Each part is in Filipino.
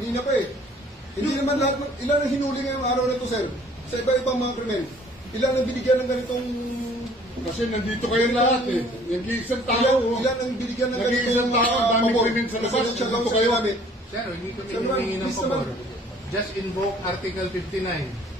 kanina pa eh. Hindi naman lahat, ilan ang hinuli ngayong araw na ito, sir? Sa iba-ibang mga krimen. Ilan ang binigyan ng ganitong... Kasi nandito kayo lahat eh. Yung isang tao. Ilan, ilan ang binigyan ng ganitong... Yung isang tao, krimen sa labas. Sa kayo sa labas, sa Sir, hindi kami hinihingi ng pabor. Just invoke Article 59.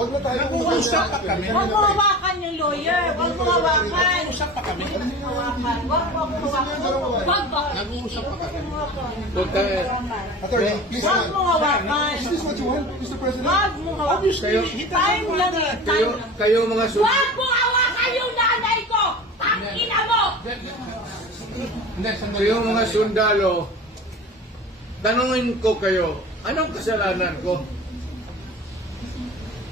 Huwag na tayo. Huwag mo hawakan yung lawyer. Huwag mo hawakan. Huwag mo hawakan. Huwag mo hawakan. Huwag mo hawakan. Huwag mo hawakan. Huwag mo hawakan. Is what you want, Mr. President? Huwag mo hawakan. Obviously, Kayo, mga su... Huwag mo hawakan yung nanay ko! Pakina mo! Kayo mga sundalo, tanungin ko kayo, Anong kasalanan ko?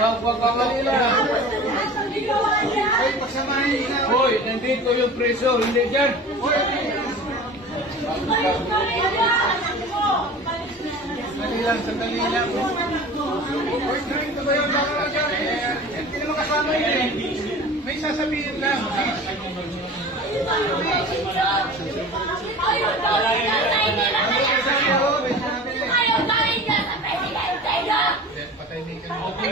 Hoy, nandito yung preso, hindi diyan. Hoy. Sandali lang, sandali lang. May sasabihin lang.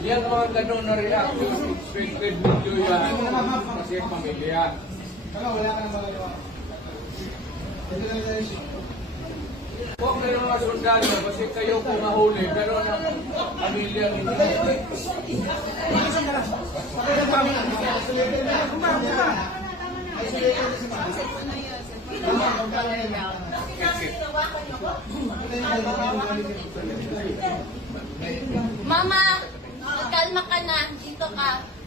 Yan mga ganun na reaction ng expected video yan. Kasi pamilya. Kaka, na yung mga kasi kayo kung mahuli. Pero pamilya Mama kalma ka na, dito ka,